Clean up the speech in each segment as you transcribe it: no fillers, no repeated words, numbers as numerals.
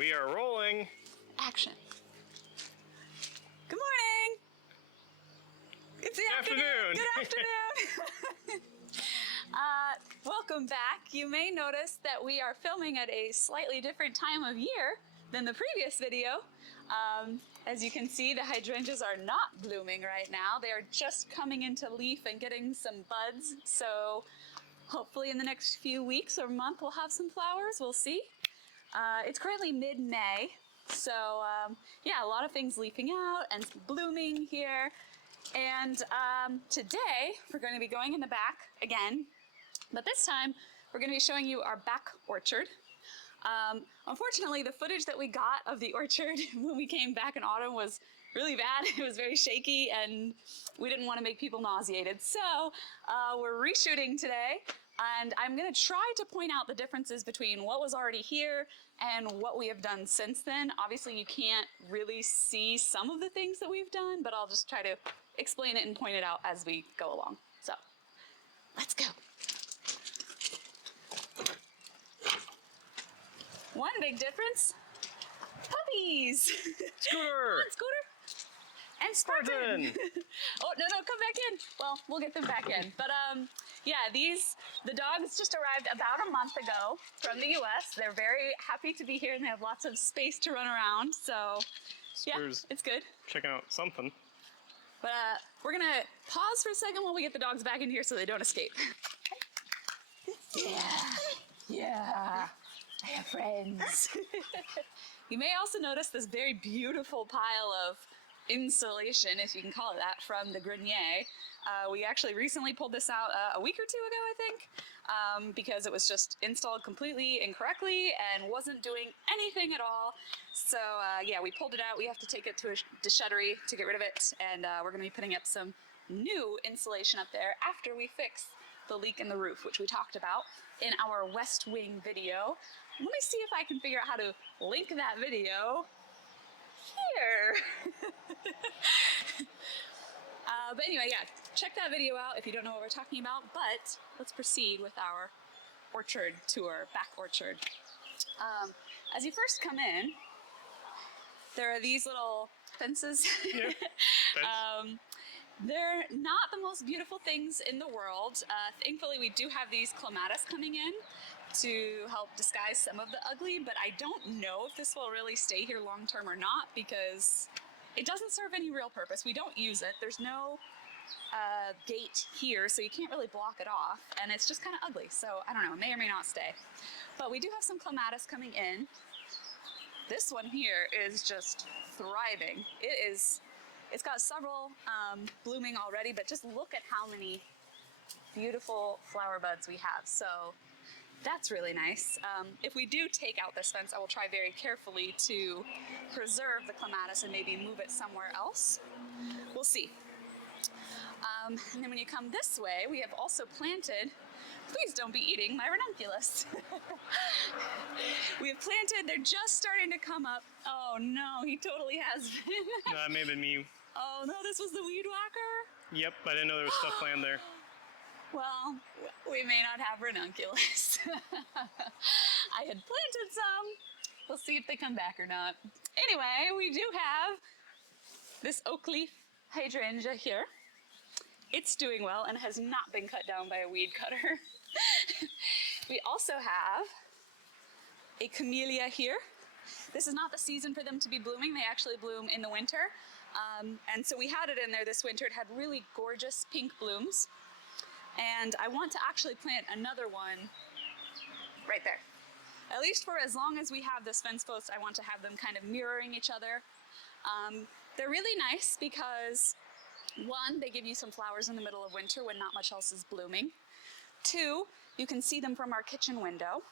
We are rolling. Action. Good morning. It's the afternoon. Good afternoon. Welcome back. You may notice that we are filming at a slightly different time of year than the previous video. As you can see, the hydrangeas are not blooming right now. They are just coming into leaf and getting some buds. So hopefully in the next few weeks or month we'll have some flowers. We'll see. It's currently mid-May, so yeah, a lot of things leafing out and blooming here. And today we're going to be going in the back again, but this time we're going to be showing you our back orchard. Unfortunately, the footage that we got of the orchard when we came back in autumn was really bad. It was very shaky and we didn't want to make people nauseated. So we're reshooting today. And I'm going to try to point out the differences between what was already here and what we have done since then. Obviously, you can't really see some of the things that we've done, but I'll just try to explain it and point it out as we go along. So, let's go. One big difference, puppies. Scooter. On, Scooter. And Spartan. Oh, no, come back in. Well, we'll get them back in. But yeah, the dogs just arrived about a month ago from the US. They're very happy to be here and they have lots of space to run around. So yeah, it's good. Checking out something. But we're gonna pause for a second while we get the dogs back in here so they don't escape. Yeah, I have friends. You may also notice this very beautiful pile of insulation, if you can call it that, from the grenier. We actually recently pulled this out a week or two ago, I think, because it was just installed completely incorrectly and wasn't doing anything at all. So yeah, we pulled it out. We have to take it to a déchetterie to get rid of it, and we're going to be putting up some new insulation up there after we fix the leak in the roof, which we talked about in our West Wing video. Let me see if I can figure out how to link that video here. But anyway, yeah, check that video out if you don't know what we're talking about, but let's proceed with our orchard tour, back orchard. As you first come in, there are these little fences. Yeah, fence. They're not the most beautiful things in the world. Thankfully, we do have these clematis coming in to help disguise some of the ugly, but I don't know if this will really stay here long term or not because it doesn't serve any real purpose. We don't use it. There's no gate here, so you can't really block it off, and it's just kind of ugly. So I don't know, it may or may not stay. But we do have some clematis coming in. This one here is just thriving. It's got several blooming already, but just look at how many beautiful flower buds we have. So that's really nice. If we do take out this fence, I will try very carefully to preserve the clematis and maybe move it somewhere else. We'll see. And then when you come this way, we have also planted, please don't be eating my ranunculus. We have planted, they're just starting to come up. Oh no, he totally has been. No, that may have been me. Oh no, this was the weed whacker? Yep, I didn't know there was stuff planned there. Well, we may not have ranunculus. I had planted some. We'll see if they come back or not. Anyway, we do have this oak leaf hydrangea here. It's doing well and has not been cut down by a weed cutter. We also have a camellia here. This is not the season for them to be blooming. They actually bloom in the winter. And so we had it in there this winter. It had really gorgeous pink blooms. And I want to actually plant another one right there. At least for as long as we have this fence post, I want to have them kind of mirroring each other. They're really nice because, one, they give you some flowers in the middle of winter when not much else is blooming. Two, you can see them from our kitchen window.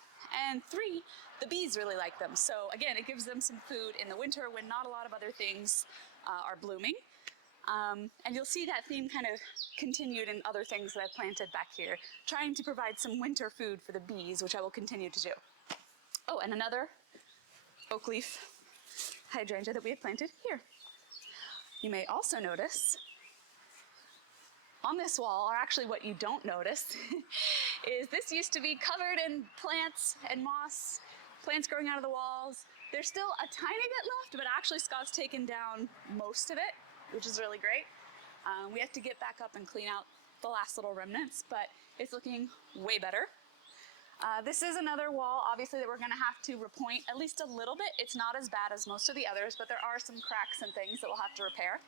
And three, the bees really like them. So again, it gives them some food in the winter when not a lot of other things are blooming. And you'll see that theme kind of continued in other things that I've planted back here, trying to provide some winter food for the bees, which I will continue to do. Oh, and another oak leaf hydrangea that we have planted here. You may also notice on this wall, or actually what you don't notice, is this used to be covered in plants and moss, plants growing out of the walls. There's still a tiny bit left, but actually Scott's taken down most of it, which is really great. We have to get back up and clean out the last little remnants, but it's looking way better. This is another wall, obviously, that we're gonna have to repoint at least a little bit. It's not as bad as most of the others, but there are some cracks and things that we'll have to repair.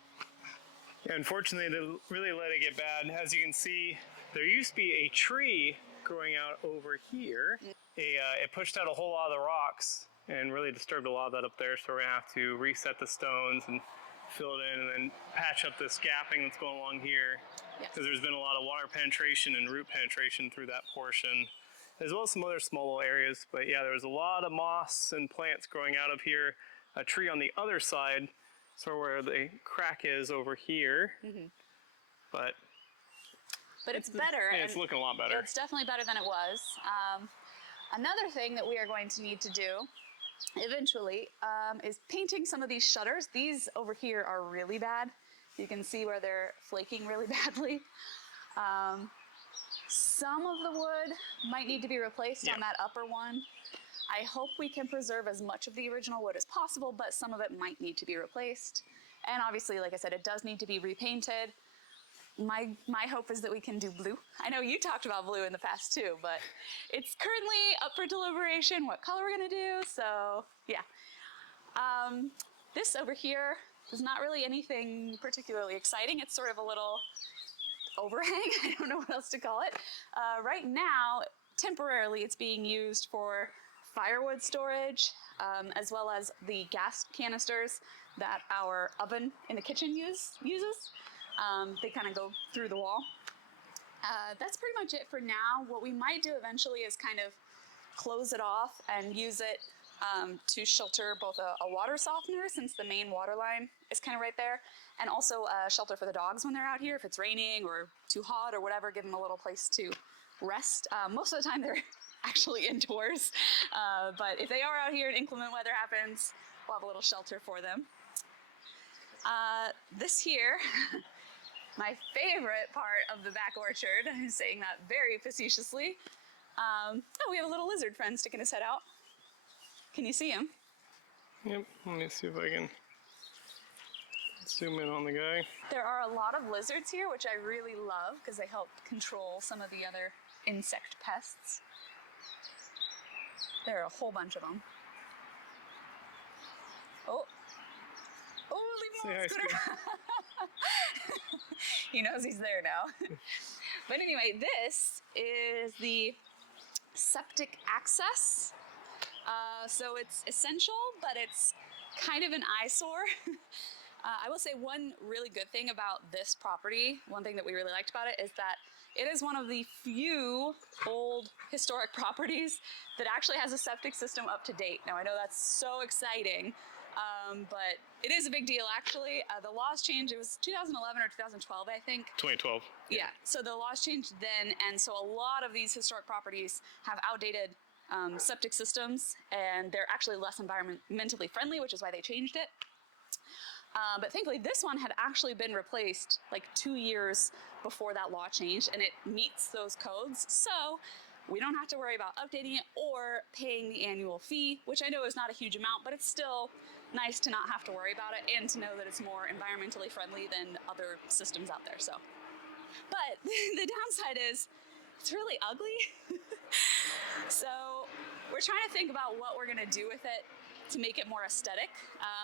Yeah, unfortunately, they really let it get bad. As you can see, there used to be a tree growing out over here. It pushed out a whole lot of the rocks and really disturbed a lot of that up there, so we're gonna have to reset the stones and fill it in and then patch up this gapping that's going along here. Because there's been a lot of water penetration and root penetration through that portion, as well as some other small little areas. But yeah, there was a lot of moss and plants growing out of here. A tree on the other side, so where the crack is over here. But it's better. Yeah, it's looking a lot better. It's definitely better than it was. Another thing that we are going to need to do eventually is painting some of these shutters. These over here are really bad. You can see where they're flaking really badly. Some of the wood might need to be replaced on that upper one. I hope we can preserve as much of the original wood as possible, but some of it might need to be replaced. And obviously, like I said, it does need to be repainted. My hope is that we can do blue. I know you talked about blue in the past too, but it's currently up for deliberation what color we're gonna do, so yeah. This over here is not really anything particularly exciting. It's sort of a little overhang. I don't know what else to call it. Right now, temporarily, it's being used for firewood storage, as well as the gas canisters that our oven in the kitchen uses. They kind of go through the wall. That's pretty much it for now. What we might do eventually is kind of close it off and use it to shelter both a water softener, since the main water line is kind of right there, and also a shelter for the dogs when they're out here. If it's raining or too hot or whatever, give them a little place to rest. Most of the time they're actually indoors, but if they are out here and inclement weather happens, we'll have a little shelter for them. This here, my favorite part of the back orchard, I'm saying that very facetiously. Oh, we have a little lizard friend sticking his head out. Can you see him? Yep, let me see if I can zoom in on the guy. There are a lot of lizards here, which I really love because they help control some of the other insect pests. There are a whole bunch of them. Oh, leave him alone, Scooter. He knows he's there now. But anyway, this is the septic access. So it's essential, but it's kind of an eyesore. I will say one really good thing about this property, one thing that we really liked about it, is that it is one of the few old historic properties that actually has a septic system up to date. Now I know that's so exciting, but it is a big deal actually. The laws changed, it was 2011 or 2012, I think. 2012. Yeah, so the laws changed then, and so a lot of these historic properties have outdated septic systems, and they're actually less environmentally friendly, which is why they changed it. But thankfully this one had actually been replaced like 2 years before that law changed, and it meets those codes. So we don't have to worry about updating it or paying the annual fee, which I know is not a huge amount, but it's still nice to not have to worry about it and to know that it's more environmentally friendly than other systems out there. So, but the downside is it's really ugly. So we're trying to think about what we're gonna do with it to make it more aesthetic.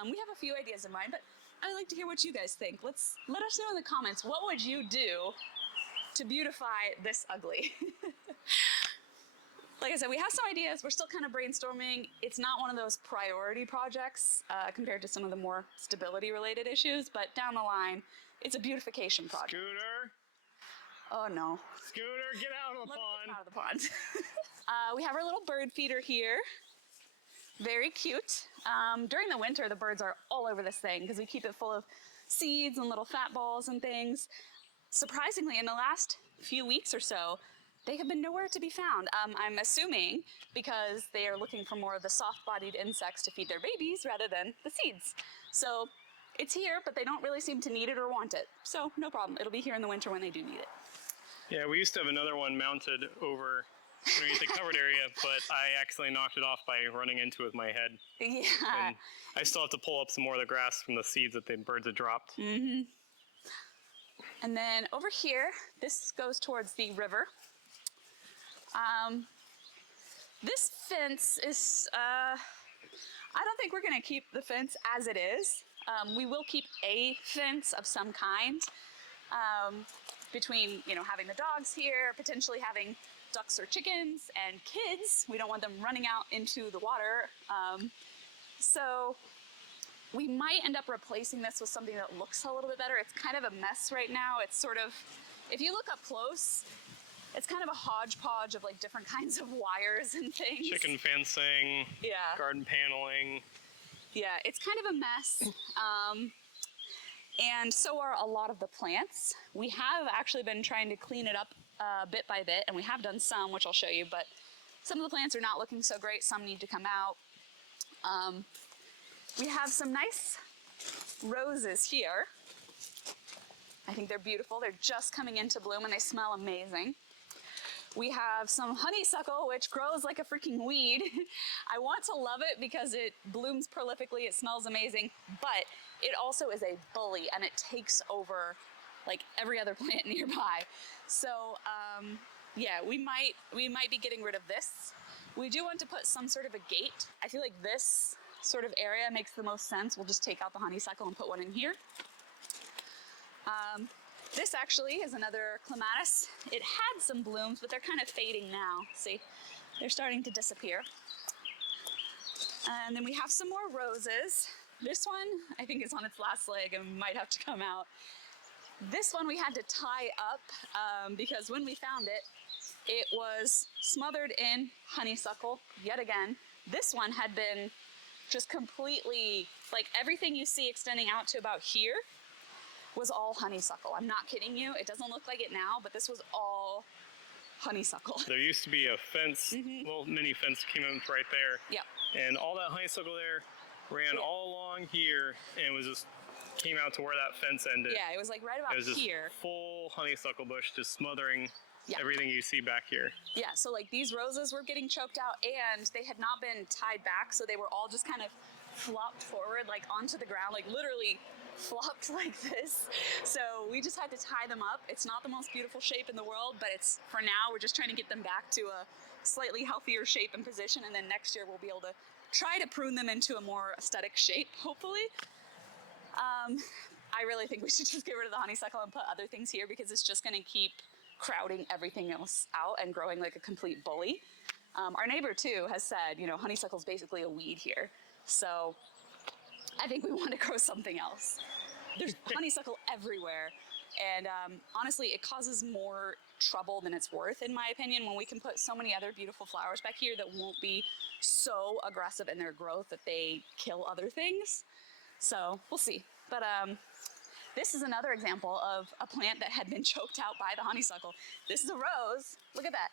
We have a few ideas in mind, but I'd like to hear what you guys think. Let us know in the comments, what would you do to beautify this ugly? Like I said, we have some ideas. We're still kind of brainstorming. It's not one of those priority projects compared to some of the more stability related issues, but down the line, it's a beautification project. Scooter. Oh no. Scooter, get out of the pond. Get out of the pond. We have our little bird feeder here. Very cute. During the winter, the birds are all over this thing because we keep it full of seeds and little fat balls and things. Surprisingly, in the last few weeks or so, they have been nowhere to be found. I'm assuming because they are looking for more of the soft-bodied insects to feed their babies rather than the seeds. So it's here, but they don't really seem to need it or want it. So no problem. It'll be here in the winter when they do need it. Yeah, we used to have another one mounted over underneath the covered area, but I accidentally knocked it off by running into it with my head. Yeah. And I still have to pull up some more of the grass from the seeds that the birds had dropped. Mm-hmm. And then over here, this goes towards the river. This fence is, I don't think we're gonna keep the fence as it is. We will keep a fence of some kind between, you know, having the dogs here, potentially having ducks or chickens and kids. We don't want them running out into the water. So we might end up replacing this with something that looks a little bit better. It's kind of a mess right now. It's sort of, if you look up close, it's kind of a hodgepodge of like different kinds of wires and things. Chicken fencing, Yeah. garden paneling. Yeah, it's kind of a mess. And so are a lot of the plants. We have actually been trying to clean it up bit by bit, and we have done some, which I'll show you, but some of the plants are not looking so great. Some need to come out. We have some nice roses here. I think they're beautiful. They're just coming into bloom and they smell amazing. We have some honeysuckle, which grows like a freaking weed. I want to love it because it blooms prolifically, it smells amazing, but it also is a bully and it takes over like every other plant nearby. So yeah, we might be getting rid of this. We do want to put some sort of a gate. I feel like this sort of area makes the most sense. We'll just take out the honeysuckle and put one in here. This actually is another clematis. It had some blooms, but they're kind of fading now. See, they're starting to disappear. And then we have some more roses. This one, I think, is on its last leg and might have to come out. This one we had to tie up because when we found it, it was smothered in honeysuckle yet again. This one had been just completely, like everything you see extending out to about here was all honeysuckle. I'm not kidding you. It doesn't look like it now, but this was all honeysuckle. There used to be a fence, little mini fence came in right there. Yep. And all that honeysuckle there ran all along here and was just came out to where that fence ended. Yeah, it was like right about It was just here. full honeysuckle bush just smothering Yeah. everything you see back here. Yeah, so like these roses were getting choked out and they had not been tied back, so they were all just kind of flopped forward like onto the ground, like literally flopped like this. So we just had to tie them up. It's not the most beautiful shape in the world, but it's, for now, we're just trying to get them back to a slightly healthier shape and position, and then next year we'll be able to try to prune them into a more aesthetic shape, hopefully. I really think we should just get rid of the honeysuckle and put other things here because it's just gonna keep crowding everything else out and growing like a complete bully. Our neighbor too has said, you know, honeysuckle is basically a weed here. So I think we want to grow something else. There's honeysuckle everywhere. And honestly, it causes more trouble than it's worth, in my opinion, when we can put so many other beautiful flowers back here that won't be so aggressive in their growth that they kill other things. So we'll see. But this is another example of a plant that had been choked out by the honeysuckle. This is a rose. Look at that.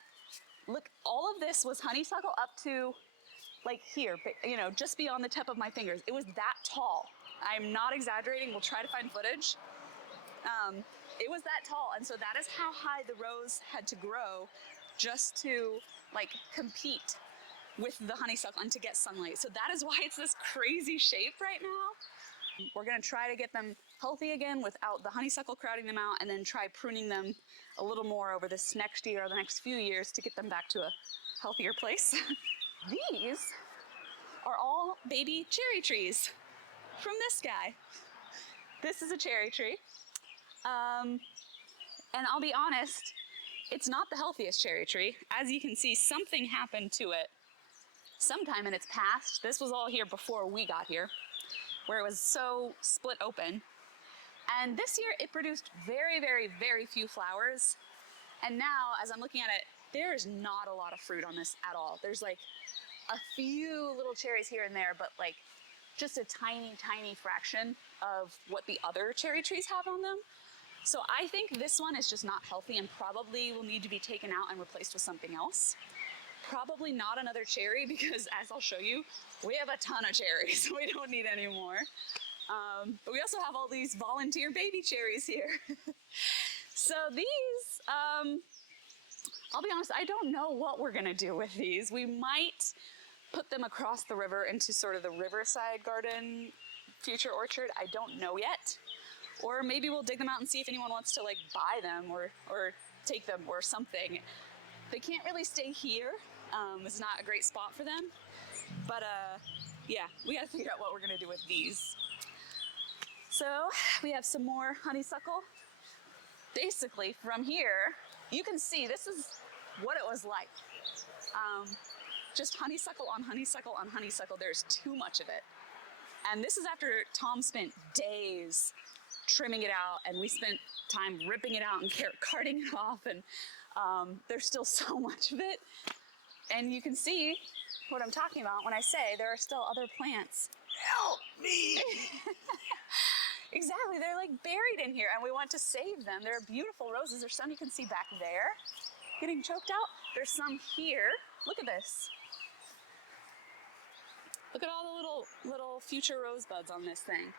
Look, all of this was honeysuckle up to like here, you know, just beyond the tip of my fingers. It was that tall. I'm not exaggerating. We'll try to find footage. It was that tall. And so that is how high the rose had to grow just to like compete with the honeysuckle and to get sunlight. So that is why it's this crazy shape right now. We're gonna try to get them healthy again without the honeysuckle crowding them out, and then try pruning them a little more over this next year or the next few years to get them back to a healthier place. These are all baby cherry trees from this guy. This is a cherry tree. And I'll be honest, it's not the healthiest cherry tree. As you can see, something happened to it sometime in its past. This was all here before we got here, where it was so split open. And this year it produced very, very, very few flowers. And now, as I'm looking at it, there's not a lot of fruit on this at all. There's like a few little cherries here and there, but like just a tiny, tiny fraction of what the other cherry trees have on them. So I think this one is just not healthy and probably will need to be taken out and replaced with something else. Probably not another cherry because, as I'll show you, we have a ton of cherries, so we don't need any more. But we also have all these volunteer baby cherries here. So these, I'll be honest, I don't know what we're gonna do with these. We might put them across the river into sort of the riverside garden future orchard. I don't know yet. Or maybe we'll dig them out and see if anyone wants to like buy them or take them or something. They can't really stay here. It's not a great spot for them. But yeah, we gotta figure out what we're gonna do with these. So we have some more honeysuckle. Basically from here, you can see this is what it was like. Just honeysuckle on honeysuckle on honeysuckle. There's too much of it. And this is after Tom spent days trimming it out, and we spent time ripping it out and carting it off, and there's still so much of it. And you can see what I'm talking about when I say there are still other plants. Help me! Exactly, they're like buried in here, and we want to save them. They're beautiful roses. There's some you can see back there getting choked out. There's some here. Look at this. Look at all the little future rosebuds on this thing.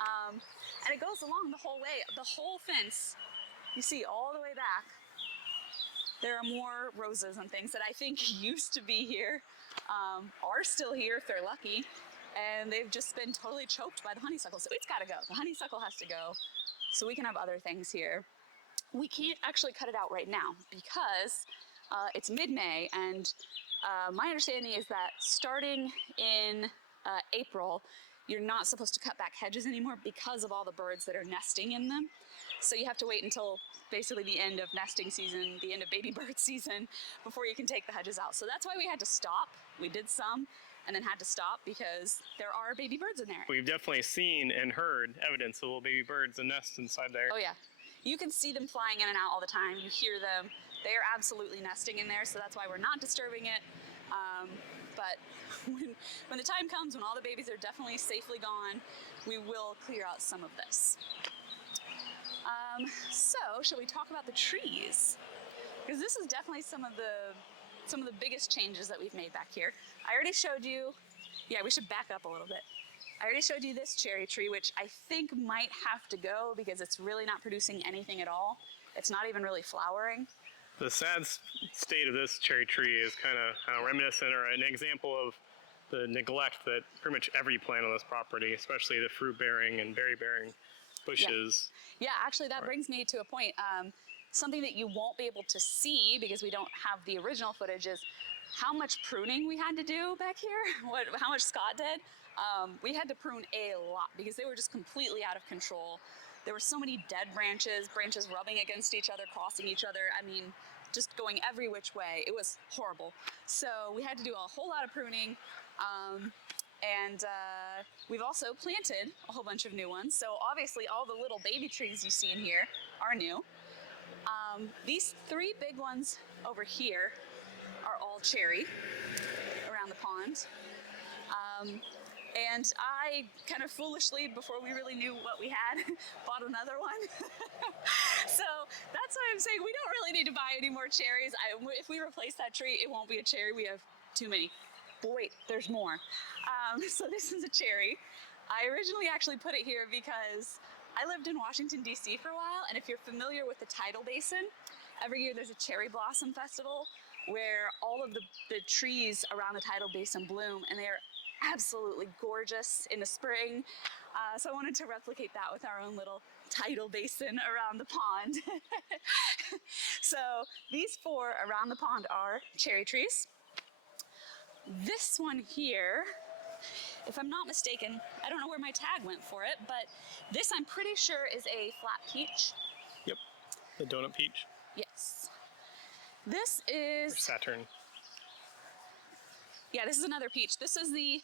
And it goes along the whole way, the whole fence. You see all the way back. There are more roses and things that I think used to be here, are still here if they're lucky. And they've just been totally choked by the honeysuckle. So it's gotta go. The honeysuckle has to go so we can have other things here. We can't actually cut it out right now because it's mid-May, and my understanding is that starting in April, you're not supposed to cut back hedges anymore because of all the birds that are nesting in them. So you have to wait until basically the end of nesting season, the end of baby bird season, before you can take the hedges out. So that's why we had to stop. We did some and then had to stop because there are baby birds in there. We've definitely seen and heard evidence of little baby birds and nests inside there. Oh yeah. You can see them flying in and out all the time. You hear them. They are absolutely nesting in there, so that's why we're not disturbing it. But when the time comes, when all the babies are definitely safely gone, we will clear out some of this. So, shall we talk about the trees? Because this is definitely some of the biggest changes that we've made back here. I already showed you, yeah, we should back up a little bit. I already showed you this cherry tree, which I think might have to go because it's really not producing anything at all. It's not even really flowering. The sad state of this cherry tree is kind of reminiscent or an example of the neglect that pretty much every plant on this property, especially the fruit-bearing and berry-bearing bushes. Yeah, actually that brings me to a point. Something that you won't be able to see because we don't have the original footage is how much pruning we had to do back here, how much Scott did. We had to prune a lot because they were just completely out of control. There were so many dead branches rubbing against each other, crossing each other. I mean, just going every which way. It was horrible. So we had to do a whole lot of pruning. And we've also planted a whole bunch of new ones. So obviously all the little baby trees you see in here are new. These three big ones over here are all cherry around the pond. And I kind of foolishly, before we really knew what we had, bought another one. So that's why I'm saying we don't really need to buy any more cherries. If we replace that tree, it won't be a cherry. We have too many. But wait, there's more. So this is a cherry. I originally actually put it here because I lived in Washington, D.C. for a while, and if you're familiar with the tidal basin, every year there's a cherry blossom festival where all of the trees around the tidal basin bloom, and they are absolutely gorgeous in the spring. So I wanted to replicate that with our own little tidal basin around the pond. So these four around the pond are cherry trees. This one here, if I'm not mistaken, I don't know where my tag went for it, but this I'm pretty sure is a flat peach. Yep, the donut peach. Yes. This is... Or Saturn. Yeah, this is another peach. This is the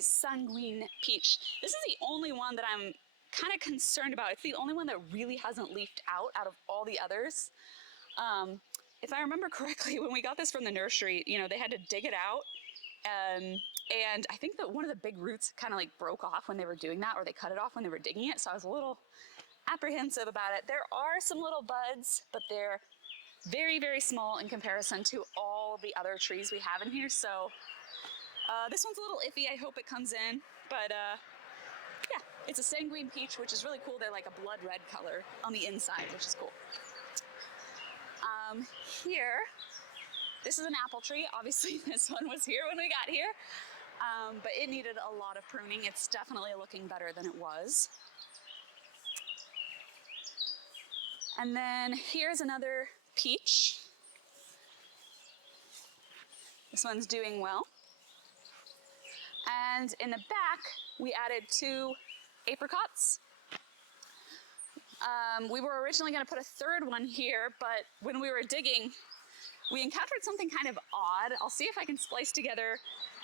sanguine peach. This is the only one that I'm kind of concerned about. It's the only one that really hasn't leafed out of all the others. If I remember correctly, when we got this from the nursery, you know, they had to dig it out. And I think that one of the big roots kind of like broke off when they were doing that, or they cut it off when they were digging it. So I was a little apprehensive about it. There are some little buds, but they're very, very small in comparison to all the other trees we have in here. So this one's a little iffy. I hope it comes in, but yeah, it's a sanguine peach, which is really cool. They're like a blood red color on the inside, which is cool. Here, this is an apple tree. Obviously, this one was here when we got here, but it needed a lot of pruning. It's definitely looking better than it was. And then here's another peach. This one's doing well. And in the back, we added 2 apricots. We were originally going to put a third one here, but when we were digging, we encountered something kind of odd. I'll see if I can splice together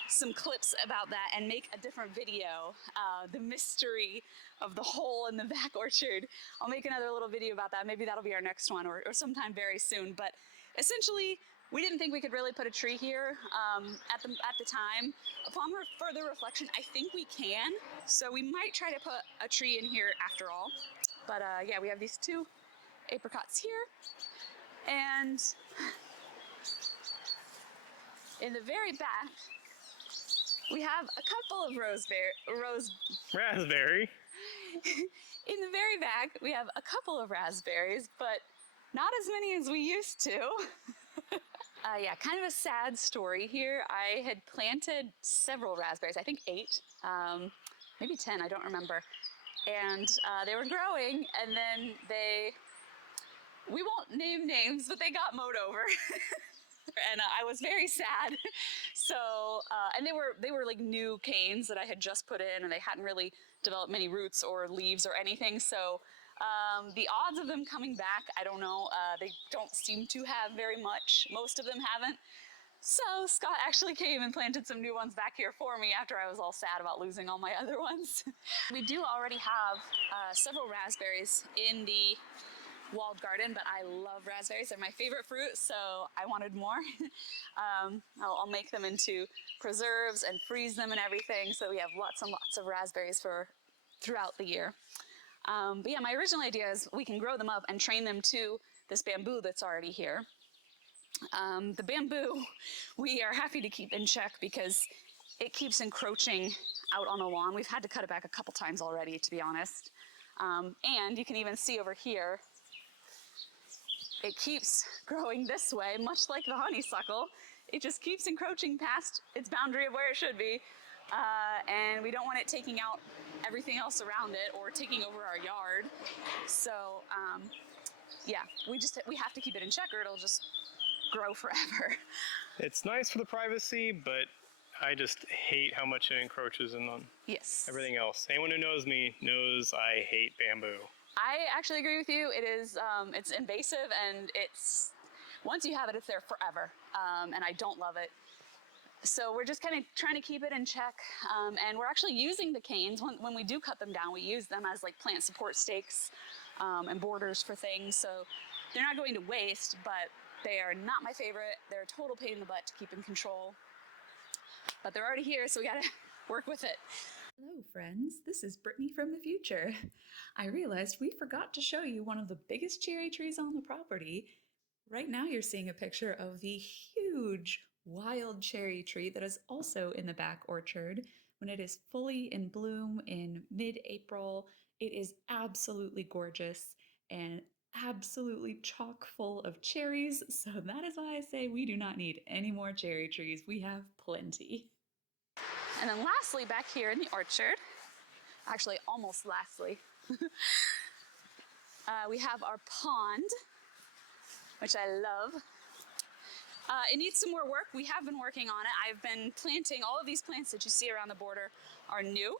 some clips about that and make a different video, the mystery of the hole in the back orchard. I'll make another little video about that. Maybe that'll be our next one or sometime very soon. But essentially, we didn't think we could really put a tree here at the time. Upon further reflection, I think we can. So we might try to put a tree in here after all. But yeah, we have these 2 apricots here. And in the very back, we have a couple of raspberry. In the very back, we have a couple of raspberries, but not as many as we used to. Yeah, kind of a sad story here. I had planted several raspberries, I think 8, maybe 10, I don't remember. And they were growing, and then we won't name names, but they got mowed over. And I was very sad. So, and they were like new canes that I had just put in, and they hadn't really developed many roots or leaves or anything. So the odds of them coming back, I don't know. They don't seem to have very much. Most of them haven't. So Scott actually came and planted some new ones back here for me after I was all sad about losing all my other ones. We do already have several raspberries in the walled garden, but I love raspberries. They're my favorite fruit, so I wanted more. I'll make them into preserves and freeze them and everything, so we have lots and lots of raspberries for throughout the year. But yeah, my original idea is we can grow them up and train them to this bamboo that's already here. The bamboo we are happy to keep in check because it keeps encroaching out on the lawn. We've had to cut it back a couple times already, to be honest. And you can even see over here, it keeps growing this way, much like the honeysuckle. It just keeps encroaching past its boundary of where it should be. And we don't want it taking out everything else around it or taking over our yard. So yeah, we have to keep it in check or it'll just grow forever. It's nice for the privacy, but I just hate how much it encroaches on everything else. Anyone who knows me knows I hate bamboo. I actually agree with you. It is, it's invasive, and it's, once you have it, it's there forever. And I don't love it. So we're just kind of trying to keep it in check. And we're actually using the canes. When we do cut them down, we use them as like plant support stakes and borders for things. So they're not going to waste, but they are not my favorite. They're a total pain in the butt to keep in control. But they're already here, so we gotta work with it. Hello friends, this is Brittany from the future. I realized we forgot to show you one of the biggest cherry trees on the property. Right now you're seeing a picture of the huge wild cherry tree that is also in the back orchard. When it is fully in bloom in mid-April, it is absolutely gorgeous and absolutely chock full of cherries. So that is why I say we do not need any more cherry trees. We have plenty. And then lastly, back here in the orchard, actually almost lastly, we have our pond, which I love. It needs some more work. We have been working on it. I've been planting, all of these plants that you see around the border are new.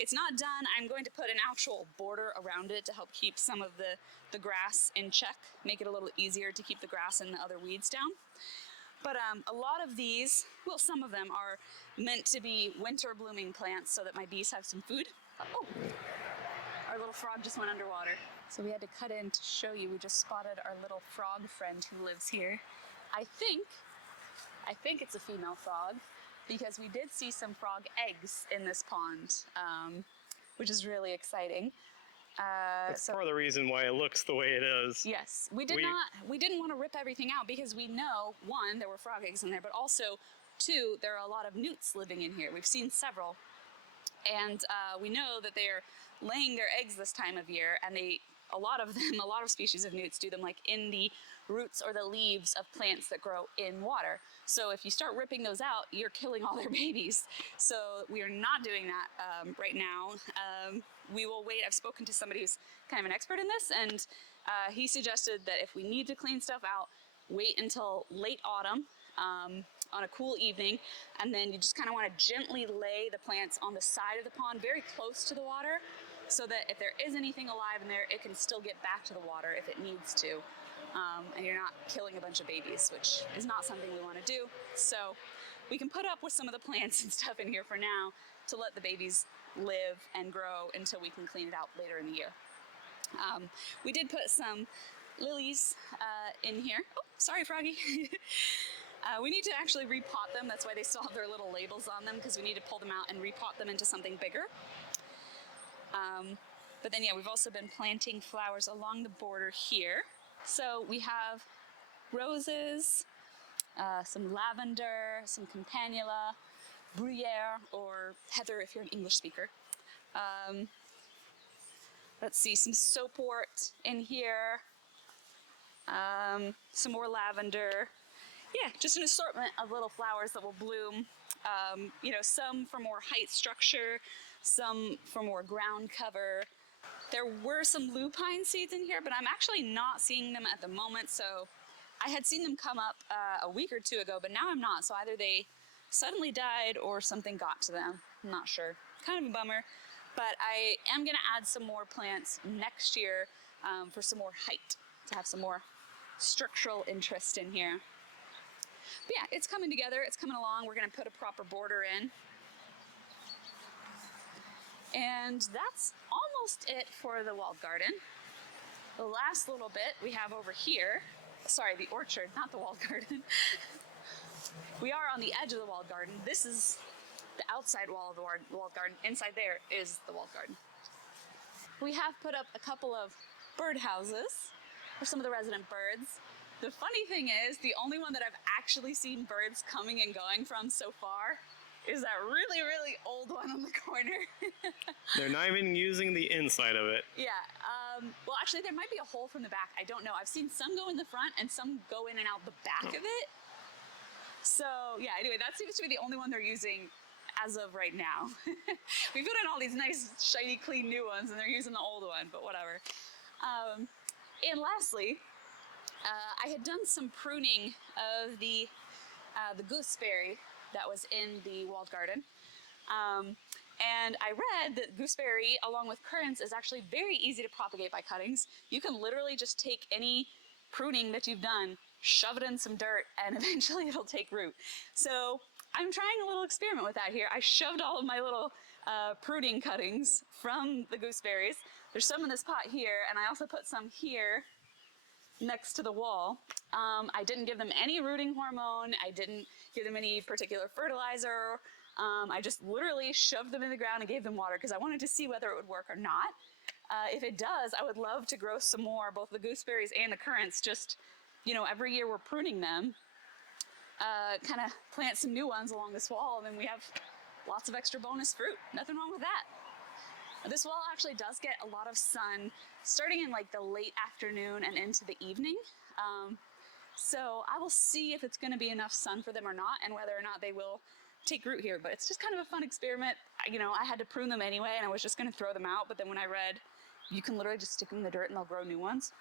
It's not done. I'm going to put an actual border around it to help keep some of the grass in check, make it a little easier to keep the grass and the other weeds down. But a lot of these, well, some of them are meant to be winter blooming plants so that my bees have some food. Oh, our little frog just went underwater. So we had to cut in to show you. We just spotted our little frog friend who lives here. I think it's a female frog because we did see some frog eggs in this pond, which is really exciting. That's part of the reason why it looks the way it is. Yes, we didn't want to rip everything out because we know, one, there were frog eggs in there, but also, two, there are a lot of newts living in here. We've seen several. And we know that they're laying their eggs this time of year, and they a lot of them, a lot of species of newts do them like in the roots or the leaves of plants that grow in water. So if you start ripping those out, you're killing all their babies. So we are not doing that right now. We will wait. I've spoken to somebody who's kind of an expert in this, and he suggested that if we need to clean stuff out, wait until late autumn on a cool evening, and then you just kind of want to gently lay the plants on the side of the pond very close to the water, so that if there is anything alive in there, it can still get back to the water if it needs to, and you're not killing a bunch of babies, which is not something we want to do. So we can put up with some of the plants and stuff in here for now to let the babies live and grow until we can clean it out later in the year. We did put some lilies in here. Oh, sorry, Froggy. We need to actually repot them. That's why they still have their little labels on them, because we need to pull them out and repot them into something bigger. But then, yeah, we've also been planting flowers along the border here. So we have roses, some lavender, some campanula, bruyere, or heather if you're an English speaker. Let's see, some soapwort in here, some more lavender. Yeah, just an assortment of little flowers that will bloom. You know, some for more height structure, some for more ground cover. There were some lupine seeds in here, but I'm actually not seeing them at the moment. So I had seen them come up a week or two ago, but now I'm not. So either they suddenly died or something got to them. I'm not sure. Kind of a bummer. But I am going to add some more plants next year for some more height, to have some more structural interest in here. But yeah, it's coming together, it's coming along. We're going to put a proper border in. And that's almost it for the walled garden. The last little bit we have over here, sorry, the orchard, not the walled garden. We are on the edge of the walled garden. This is the outside wall of the walled garden. Inside there is the walled garden. We have put up a couple of bird houses for some of the resident birds. The funny thing is, the only one that I've actually seen birds coming and going from so far is that really, really old one on the corner. They're not even using the inside of it. Yeah, well actually there might be a hole from the back. I don't know. I've seen some go in the front and some go in and out the back of it. So yeah, anyway, that seems to be the only one they're using as of right now. We put in all these nice, shiny, clean new ones and they're using the old one, but whatever. And lastly, I had done some pruning of the gooseberry that was in the walled garden. And I read that gooseberry, along with currants, is actually very easy to propagate by cuttings. You can literally just take any pruning that you've done, shove it in some dirt, and eventually it'll take root. So I'm trying a little experiment with that here. I shoved all of my little pruning cuttings from the gooseberries. There's some in this pot here, and I also put some here next to the wall. I didn't give them any rooting hormone. I didn't give them any particular fertilizer. I just literally shoved them in the ground and gave them water because I wanted to see whether it would work or not. If it does, I would love to grow some more, both the gooseberries and the currants. Just, you know, every year we're pruning them. Kind of plant some new ones along this wall, and then we have lots of extra bonus fruit. Nothing wrong with that. This wall actually does get a lot of sun starting in like the late afternoon and into the evening. So I will see if it's going to be enough sun for them or not, and whether or not they will take root here. But it's just kind of a fun experiment. You know, I had to prune them anyway, and I was just going to throw them out. But then when I read you can literally just stick them in the dirt and they'll grow new ones,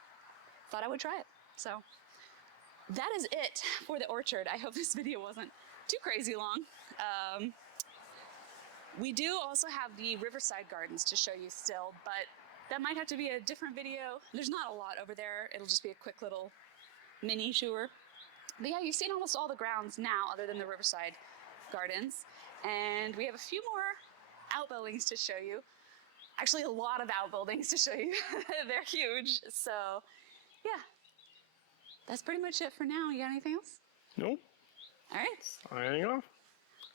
thought I would try it. So that is it for the orchard. I hope this video wasn't too crazy long. We do also have the riverside gardens to show you still, but that might have to be a different video. There's not a lot over there. It'll just be a quick little mini tour. But yeah, you've seen almost all the grounds now other than the riverside gardens. And we have a few more outbuildings to show you. Actually, a lot of outbuildings to show you. They're huge. So yeah, that's pretty much it for now. You got anything else? Nope. All right. Signing off.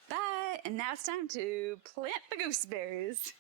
Bye. And now it's time to plant the gooseberries.